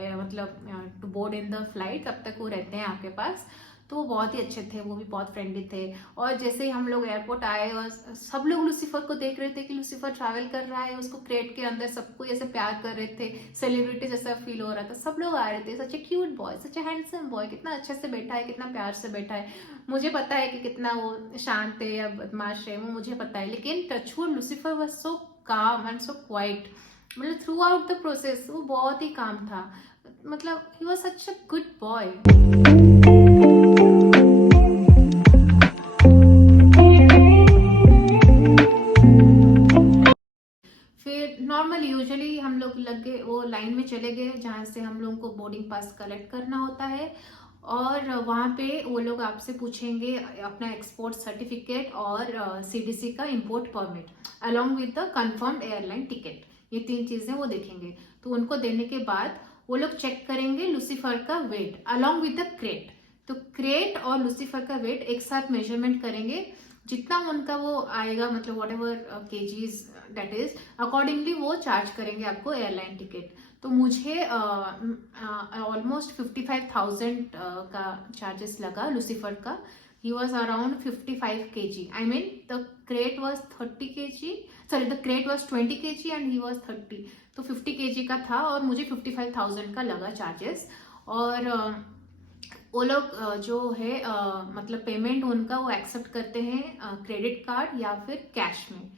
मतलब to board in the flight, तब तक वो रहते हैं आपके पास। तो वो बहुत ही अच्छे थे, वो भी बहुत फ्रेंडली थे। और जैसे ही हम लोग एयरपोर्ट आए और सब लोग लूसीफर को देख रहे थे कि लूसीफर ट्रैवल कर रहा है, उसको क्रेट के अंदर सबको ऐसे प्यार कर रहे थे, सेलिब्रिटी जैसा फील हो रहा था, सब लोग आ रहे थे। Such a cute boy, such a handsome boy, कितना अच्छे से बैठा है, कितना प्यार से बैठा है। मुझे पता है कि कितना वो शांत है या बदमाश है, वो मुझे पता है, लेकिन टचवुड लूसीफर वाज सो काम एंड सो क्वाइट। मतलब थ्रू आउट द प्रोसेस वो बहुत ही काम था, मतलब he was such a good boy. फिर नॉर्मल यूजुअली हम लोग लगे वो लाइन में चले गए जहाँ से हम लोगों को बोर्डिंग पास कलेक्ट करना होता है, और वहाँ पे वो लोग आपसे पूछेंगे अपना एक्सपोर्ट सर्टिफिकेट और सीडीसी का import permit along with the confirmed airline ticket, ये 3 चीजें वो देखेंगे। तो उनको देने के बाद वो लोग चेक करेंगे लूसीफर का weight along with the crate. तो क्रेट और लूसीफर का वेट एक साथ मेजरमेंट करेंगे, जितना उनका वो आएगा, मतलब whatever kgs that is, accordingly वो चार्ज करेंगे आपको एयरलाइन टिकट। तो मुझे ऑलमोस्ट 55,000 का चार्जेस लगा लूसीफर का। He was around 55 kg, I mean the crate was 30 kg, sorry the crate was 20 kg and he was 30, तो 50 kg का था और मुझे 55,000 का लगा चार्जेस। और वो लोग जो है मतलब पेमेंट उनका वो एक्सेप्ट करते हैं क्रेडिट कार्ड या फिर कैश में।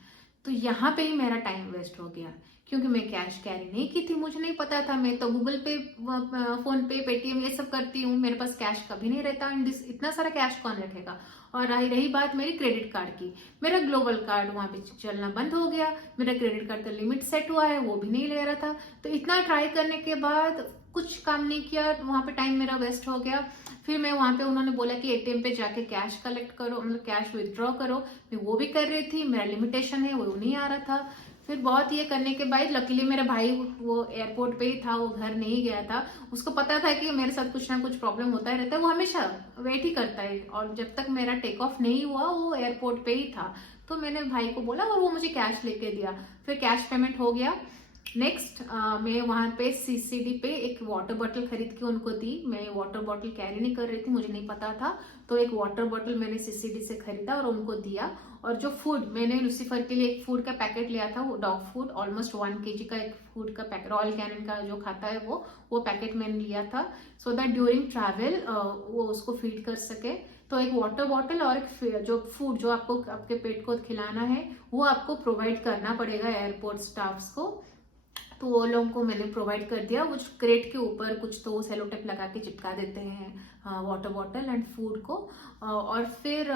तो यहाँ पे ही मेरा टाइम वेस्ट हो गया, क्योंकि मैं कैश कैरी नहीं की थी, मुझे नहीं पता था। मैं तो गूगल पे, फोन पे, पेटीएम ये सब करती हूँ, मेरे पास कैश कभी नहीं रहता, एंड इतना सारा कैश कौन रखेगा। और रही बात मेरी क्रेडिट कार्ड की, मेरा ग्लोबल कार्ड वहां पे चलना बंद हो गया, मेरा क्रेडिट कार्ड का लिमिट सेट हुआ है वो भी नहीं ले रहा था। तो इतना ट्राई करने के बाद कुछ काम नहीं किया, वहां पे टाइम मेरा वेस्ट हो गया। फिर मैं वहां पे, उन्होंने बोला कि एटीएम पे जाके कैश कलेक्ट करो, मतलब कैश विथड्रॉ करो, मैं वो भी कर रही थी, मेरा लिमिटेशन है वो नहीं आ रहा था। फिर बहुत ये करने के बाद लकीली मेरा भाई वो एयरपोर्ट पे ही था, वो घर नहीं गया था। उसको पता था कि मेरे साथ कुछ ना कुछ प्रॉब्लम होता ही रहता है, वो हमेशा वेट ही करता है, और जब तक मेरा टेक ऑफ नहीं हुआ वो एयरपोर्ट पे ही था। तो मैंने भाई को बोला और वो मुझे कैश लेके दिया, फिर कैश पेमेंट हो गया। नेक्स्ट मैं वहां पे सीसीडी पे एक वाटर बॉटल खरीद के उनको दी। मैं वाटर बॉटल कैरी नहीं कर रही थी, मुझे नहीं पता था, तो एक वाटर बॉटल मैंने सीसीडी से खरीदा और उनको दिया। और जो फूड मैंने लूसीफर के लिए एक फूड का पैकेट लिया था, वो डॉग फूड ऑलमोस्ट 1 kg का एक फूड का पैकेट, रॉयल कैनन का जो खाता है वो पैकेट मैंने लिया था, सो दैट ड्यूरिंग ट्रैवल वो उसको फीड कर सके। तो एक वाटर बॉटल और एक जो फूड जो आपको आपके पेट को खिलाना है वो आपको प्रोवाइड करना पड़ेगा एयरपोर्ट स्टाफ्स को। तो वो लोगों को मैंने प्रोवाइड कर दिया। कुछ क्रेट के ऊपर कुछ तो सेलो टेप लगा के चिपका देते हैं वाटर बॉटल एंड फूड को। और फिर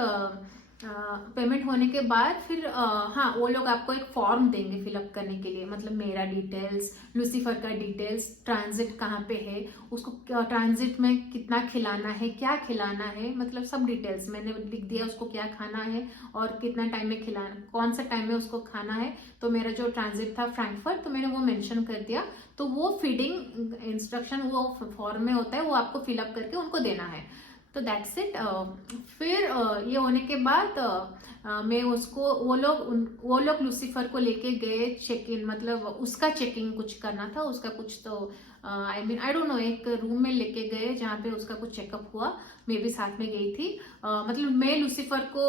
पेमेंट होने के बाद फिर हाँ, वो लोग आपको एक फॉर्म देंगे फिलअप करने के लिए, मतलब मेरा डिटेल्स, लूसीफर का डिटेल्स, ट्रांजिट कहाँ पे है, उसको ट्रांजिट में कितना खिलाना है, क्या खिलाना है, मतलब सब डिटेल्स मैंने लिख दिया, उसको क्या खाना है और कितना टाइम में खिलाना, कौन सा टाइम में उसको खाना है। तो मेरा जो ट्रांजिट था फ्रैंकफर्ट, तो मैंने वो मेंशन कर दिया। तो वो फीडिंग इंस्ट्रक्शन वो फॉर्म में होता है, वो आपको फिलअप करके उनको देना है। तो दैट्स इट। फिर ये होने के बाद मैं उसको, वो लोग लूसीफर को लेके गए चेक इन, मतलब उसका चेकिंग कुछ करना था, उसका कुछ तो आई डोंट नो, एक रूम में लेके गए जहाँ पे उसका कुछ चेकअप हुआ। मैं भी साथ में गई थी। मतलब मैं लूसीफर को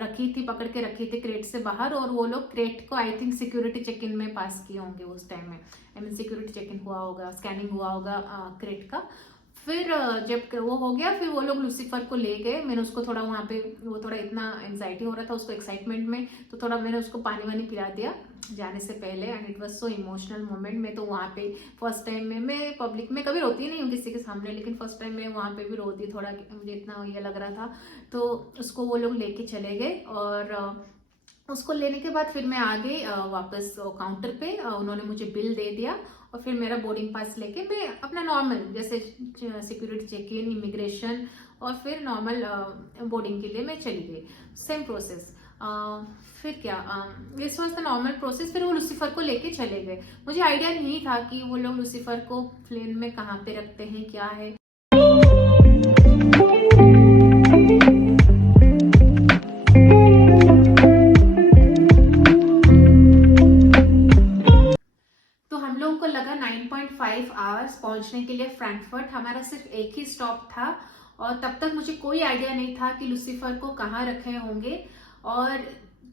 रखी थी, पकड़ के रखी थी क्रेट से बाहर, और वो लोग क्रेट को I think security check in में पास किए होंगे उस टाइम में। सिक्योरिटी चेक इन हुआ होगा, स्कैनिंग हुआ होगा क्रेट का। फिर जब वो हो गया, फिर वो लोग लूसीफर को ले गए। मैंने उसको थोड़ा वहाँ पे, वो थोड़ा इतना एंजाइटी हो रहा था उसको एक्साइटमेंट में, तो थोड़ा मैंने उसको पानी वानी पिला दिया जाने से पहले। And it was so emotional moment. मैं तो वहाँ पे फर्स्ट टाइम में, मैं पब्लिक में कभी रोती नहीं हूँ किसी के सामने, लेकिन फर्स्ट टाइम मैं वहाँ पे भी रोती थोड़ा, मुझे इतना ये लग रहा था। तो उसको वो लोग लेके चले गए, और उसको लेने के बाद फिर मैं आ गई वापस काउंटर पे। उन्होंने मुझे बिल दे दिया, और फिर मेरा बोर्डिंग पास लेके मैं अपना नॉर्मल जैसे सिक्योरिटी चेक इन, इमिग्रेशन, और फिर नॉर्मल बोर्डिंग के लिए मैं चली गई। Same process. फिर क्या, this was the normal process. फिर वो लूसीफर को लेके चले गए। मुझे आइडिया नहीं था कि वो लोग लूसीफर को प्लेन में कहाँ पे रखते हैं, क्या है। तो हम लोगों को लगा 9.5 आवर्स पहुंचने के लिए फ्रैंकफर्ट। हमारा सिर्फ एक ही स्टॉप था, और तब तक मुझे कोई आइडिया नहीं था कि लूसीफर को कहाँ रखे होंगे। और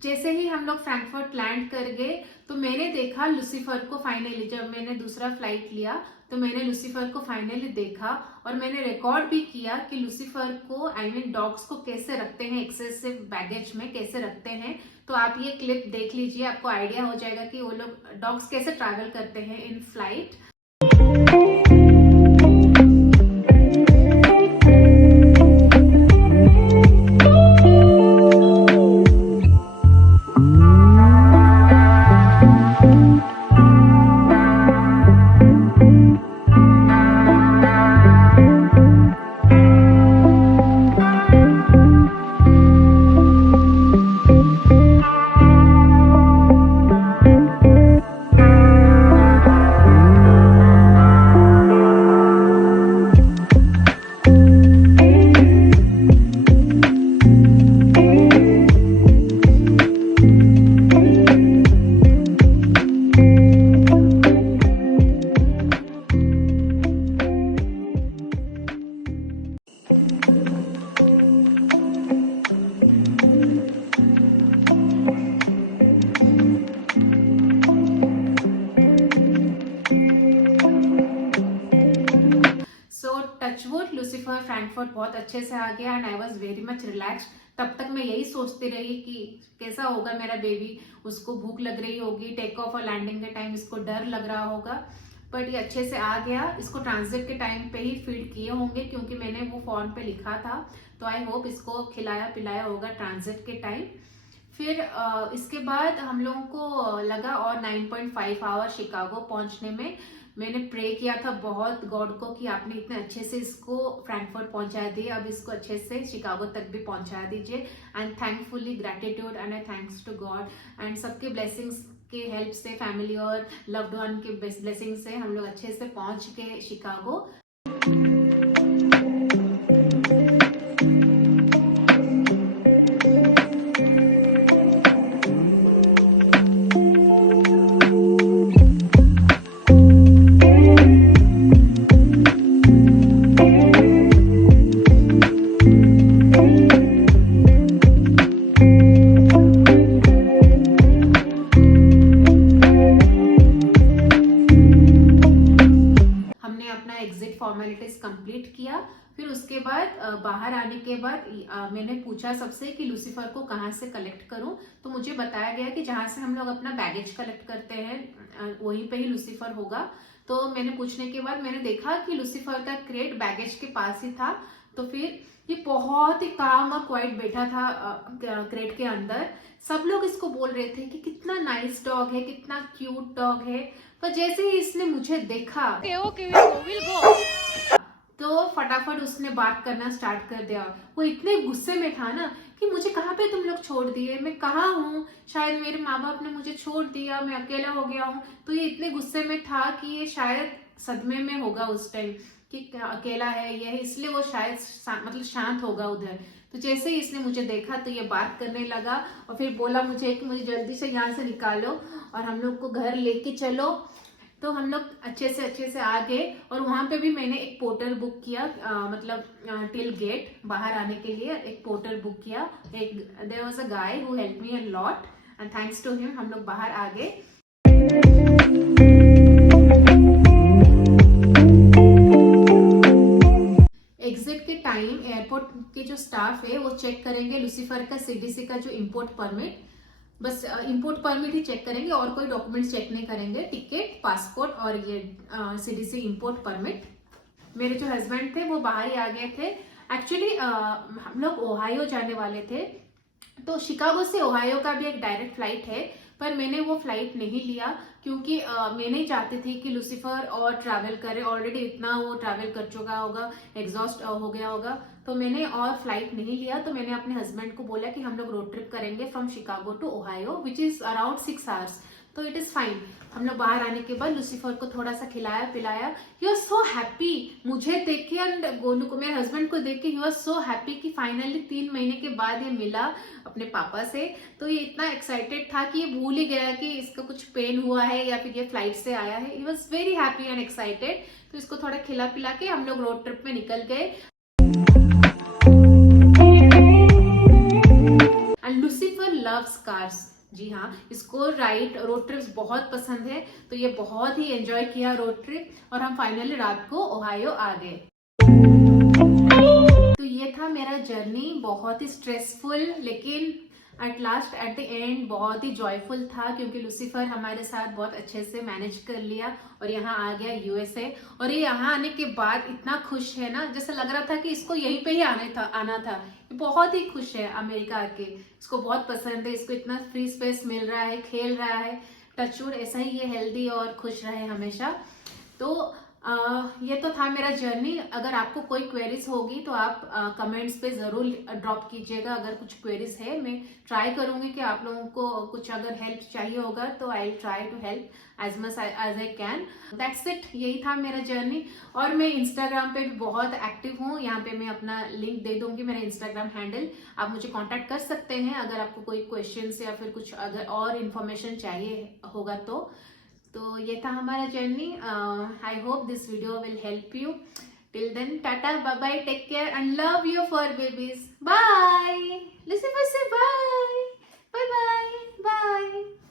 जैसे ही हम लोग फ्रैंकफर्ट लैंड कर गए, तो मैंने देखा लूसीफर को फाइनली। जब मैंने दूसरा फ्लाइट लिया, तो मैंने लूसीफर को फाइनली देखा, और मैंने रिकॉर्ड भी किया कि लूसीफर को, डॉग्स को कैसे रखते हैं, एक्सेसिव बैगेज में कैसे रखते हैं। तो आप ये क्लिप देख लीजिए, आपको आइडिया हो जाएगा कि वो लोग डॉग्स कैसे ट्रैवल करते हैं in flight. Touchwood, Lucifer Frankfurt बहुत अच्छे से आ गया, and I was very much relaxed. तब तक मैं यही सोचती रही कि कैसा होगा मेरा बेबी, उसको भूख लग रही होगी, टेक ऑफ और लैंडिंग के टाइम इसको डर लग रहा होगा। बट ये अच्छे से आ गया। इसको ट्रांजिट के टाइम पे ही फीड किए होंगे, क्योंकि मैंने वो फॉर्म पे लिखा था। तो आई होप इसको खिलाया पिलाया होगा ट्रांजिट के टाइम। फिर इसके बाद हम लोगों को लगा और 9.5 आवर शिकागो पहुंचने में। मैंने प्रे किया था बहुत गॉड को कि आपने इतने अच्छे से इसको फ्रैंकफर्ट पहुंचा दिए, अब इसको अच्छे से शिकागो तक भी पहुंचा दीजिए। And thankfully gratitude and thanks to God and सबके ब्लेसिंग्स के हेल्प से, फैमिली और लव्ड वन के ब्लेसिंग से हम लोग अच्छे से पहुंच गए शिकागो। एग्जिट फॉर्मेलिटीज कंप्लीट किया। फिर उसके बाद बाहर आने के बाद मैंने पूछा सबसे कि लूसीफर को कहाँ से कलेक्ट करूं। तो मुझे बताया गया कि जहां से हम लोग अपना बैगेज कलेक्ट करते हैं वहीं पे ही लूसीफर होगा। तो मैंने पूछने के बाद मैंने देखा कि लूसीफर का क्रेट बैगेज के पास ही था। तो फिर ये बहुत ही काम और क्वाइट बैठा था क्रेट के अंदर। सब लोग इसको बोल रहे थे कि कितना नाइस डॉग है, कितना क्यूट डॉग है, पर जैसे ही इसने मुझे देखा तो फटाफट उसने बात करना स्टार्ट कर दिया। वो इतने गुस्से में था ना कि मुझे कहाँ पे तुम लोग छोड़ दिए, मैं कहाँ हूँ, शायद मेरे माँ बाप ने मुझे छोड़ दिया, मैं अकेला हो गया हूँ। तो ये इतने गुस्से में था कि ये शायद सदमे में होगा उस टाइम कि अकेला है ये है, इसलिए वो शायद मतलब शांत होगा उधर। तो जैसे ही इसने मुझे देखा तो ये बात करने लगा और फिर बोला मुझे कि मुझे जल्दी से यहाँ से निकालो और हम लोग को घर लेके चलो। तो हम लोग अच्छे से आ गए और वहां पे भी मैंने एक पोर्टर बुक किया, मतलब टिल गेट बाहर आने के लिए एक पोर्टर बुक किया। एक there was a guy who help me a lot and thanks to him हम लोग बाहर आ गए। एग्जिट के टाइम एयरपोर्ट के जो स्टाफ है वो चेक करेंगे लुसिफर का सीडीसी का जो इम्पोर्ट परमिट, बस इंपोर्ट परमिट ही चेक करेंगे और कोई डॉक्यूमेंट्स चेक नहीं करेंगे, टिकट पासपोर्ट और ये सीडीसी इंपोर्ट परमिट। मेरे जो हस्बैंड थे वो बाहर ही आ गए थे। एक्चुअली हम लोग ओहायो जाने वाले थे, तो शिकागो से ओहायो का भी एक डायरेक्ट फ्लाइट है, पर मैंने वो फ्लाइट नहीं लिया क्योंकि मैं नहीं चाहती थी कि लुसिफर और ट्रैवल करे, ऑलरेडी इतना वो ट्रैवल कर चुका होगा, एग्जॉस्ट हो गया होगा, तो मैंने और फ्लाइट नहीं लिया। तो मैंने अपने हस्बैंड को बोला कि हम लोग रोड ट्रिप करेंगे from Chicago to Ohio which is around 6 hours, तो इट इज फाइन। हम लोग बाहर आने के बाद लुसिफर को थोड़ा सा खिलाया पिलाया, ही वाज सो हैप्पी मुझे देख के एंड गोलू को, मेरे हस्बैंड को देख के ही वाज सो हैप्पी कि फाइनली 3 महीने के बाद ये मिला अपने पापा से। तो ये इतना एक्साइटेड था कि ये भूल ही गया कि इसका कुछ पेन हुआ है या फिर ये फ्लाइट से आया है। He was very happy and excited. तो इसको थोड़ा खिला पिला के हम लोग रोड ट्रिप में निकल गए। एंड लुसिफर लव्स कार्स, जी हाँ, इसको रोड ट्रिप्स बहुत पसंद है, तो ये बहुत ही एंजॉय किया रोड ट्रिप और हम फाइनली रात को ओहायो आ गए। तो ये था मेरा जर्नी, बहुत ही स्ट्रेसफुल लेकिन at last at the end बहुत ही जॉयफुल था क्योंकि लुसिफर हमारे साथ बहुत अच्छे से मैनेज कर लिया और यहाँ आ गया यूएसए। और ये यहाँ आने के बाद इतना खुश है ना, जैसे लग रहा था कि इसको यहीं पे ही आना था। ये बहुत ही खुश है अमेरिका आके, इसको बहुत पसंद है, इसको इतना फ्री स्पेस मिल रहा है, खेल रहा है। टचवुड ऐसा ही ये हेल्दी और खुश रहे हमेशा। तो ये तो था मेरा जर्नी। अगर आपको कोई क्वेरीज होगी तो आप कमेंट्स पे जरूर ड्रॉप कीजिएगा। अगर कुछ क्वेरीज है मैं ट्राई करूंगी कि आप लोगों को कुछ अगर हेल्प चाहिए होगा तो I will try to help as much as I can. That's it, यही था मेरा जर्नी। और मैं इंस्टाग्राम पे भी बहुत एक्टिव हूँ, यहाँ पे मैं अपना लिंक दे दूंगी, मेरा इंस्टाग्राम हैंडल, आप मुझे कॉन्टेक्ट कर सकते हैं अगर आपको कोई क्वेश्चन या फिर कुछ अगर और इन्फॉर्मेशन चाहिए होगा तो ये था हमारा journey. I hope this video will help you. Till then tata bye bye, take care and love you for babies. Bye, listen से बाय बाय बाय बाय।